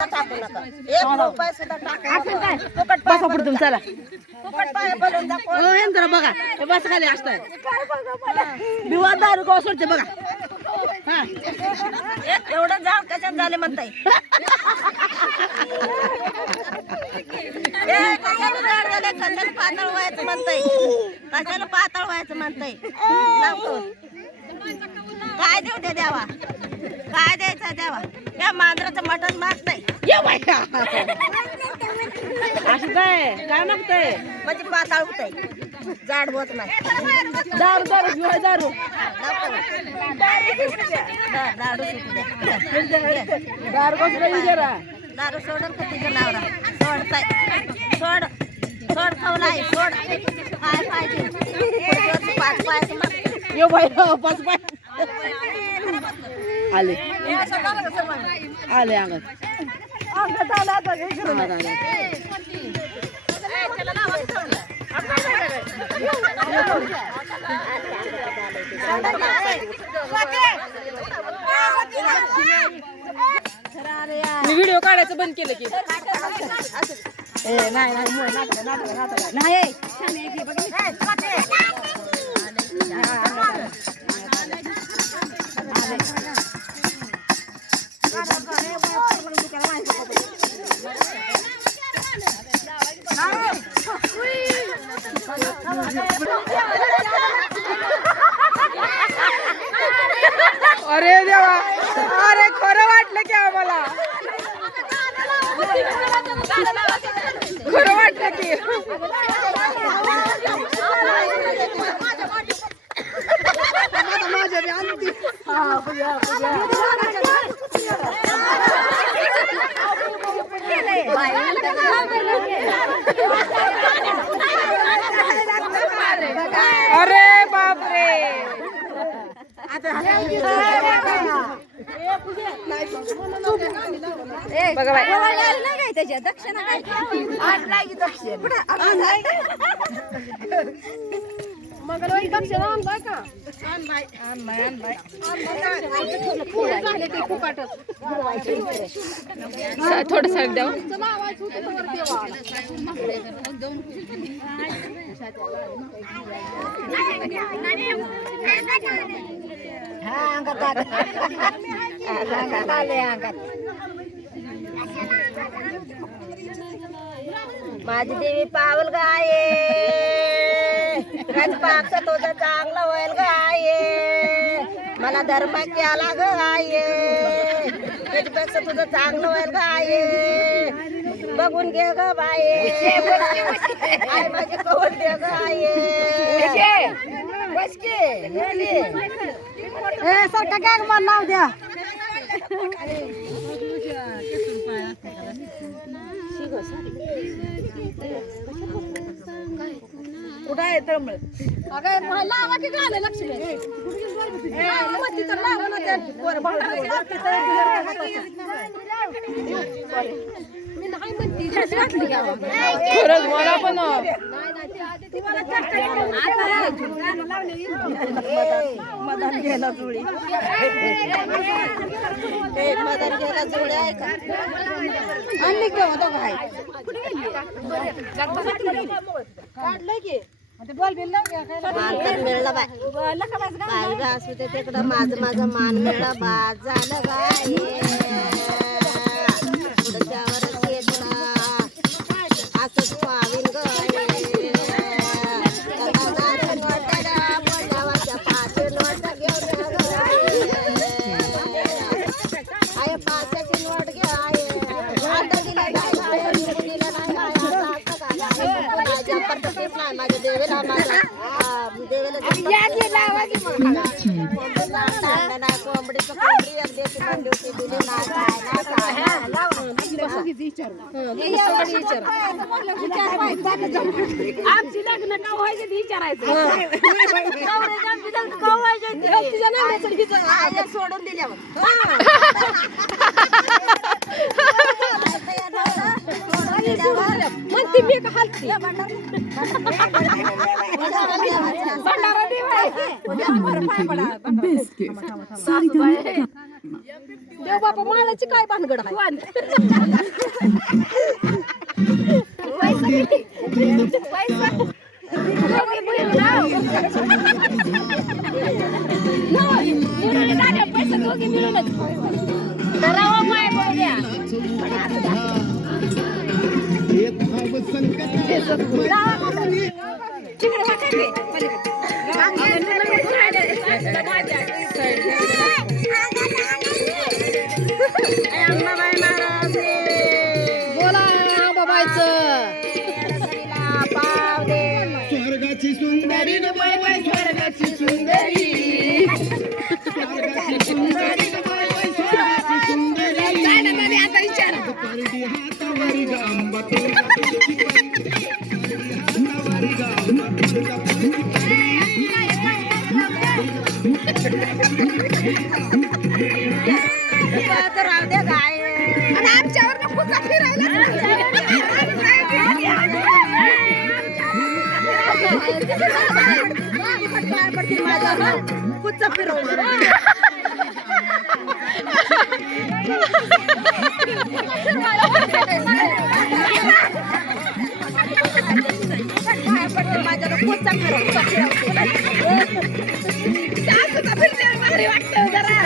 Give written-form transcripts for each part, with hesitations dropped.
टाकू नका. एक रुपया सुद्धा टाकू नका. फुकट बसा पुढे तुम्ही चला. फुकट पाय बोलून दाखव. हो हे जरा बघा हे बस खाली असताय बिवा दारू का सोडते बघा. हा एवढं जाळ कशात झाले म्हणताय. कशाला जाड झाले कशाला पातळ व्हायचं म्हणताय. कशाला पातळ व्हायचं म्हणताय. काय देऊ दे द्यावा काय द्यायचं द्यावा. या मांजराचं मटण मागताय ये बाया असं काय मागताय म्हणजे पाताळ होतंय जाड होत नाही. दारू दारू बिवा दारू दारू सुटू द्या. दारू कसं विचारा दारू सोडून का तुझ्या नावरा सोडताय. सोड सोड खावलाय सोड काय पाहिजे. पाच पायाचं मग ये बाया पाच पाय आले आले अंगात आला आता मी व्हिडिओ काढायचं बंद केलं की नाही अरे देवा अरे खरं वाटलं की आम्हाला खरं वाटलं की अरे बापरे बघा बाई त्याच्या दक्षिणा काय मंगळवारी दक्षिणा आणलाय का थोडं साईड द्यावं माझी देवी पावल गाये पाकचं तुझं चांगलं होईल गाये मला धर्म केला गाये त्याच्यापेक्षा तुझं चांगलं होईल गाये बघून घे ग बाये आई माझी कवल दे गाये सारखा गॅग मार नाव द्या कुठं आहे तळमळ लावा की गाणं लक्ष्मी खरंच मला पण मदन गेला जुळी मदन गेला जुळी आहे का आणली का होतं काय काढलं की मिळलं बाय असू दे तिकडं माझं मान मिळलं बाद झालं बाय पुढच्यावर असंच पावीन ग माझ्या देवेला माझ्या देवेला कोंबडीचं कोंबडी एक देशी मंडीची दिली ना आमची लग्न का व्हायचे विचारायचं सोडून दिल्यावर म्हणते मी का हालते a biscuit. Sorry, देव बापा माळाची काय भानगड आहे स्वर्गाची सुंदरी न बाय बाय स्वर्गाची सुंदरी स्वर्गाची सुंदरी न बाय बाय स्वर्गाची सुंदरी परडी हातावरी गांबा तुझ्या पुढची परडी हातावरी गांबा तुझ्या पुढची राहू दे गाय आमच्यावर नको फिरायला कुच फिरवलं माझ्या कुचा फिरवलं वाटतं जरा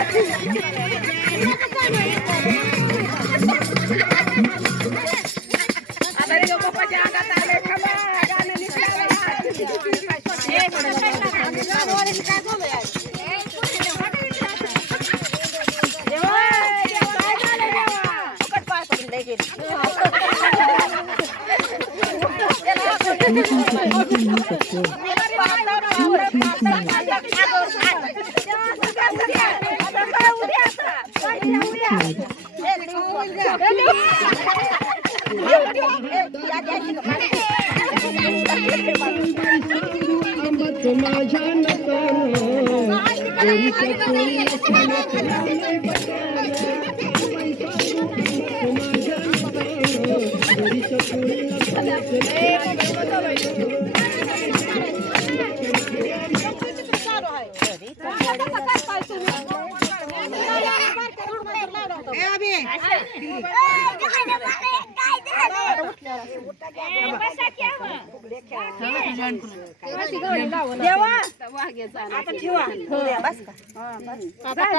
माझ्या देवा आता ठेवा बस का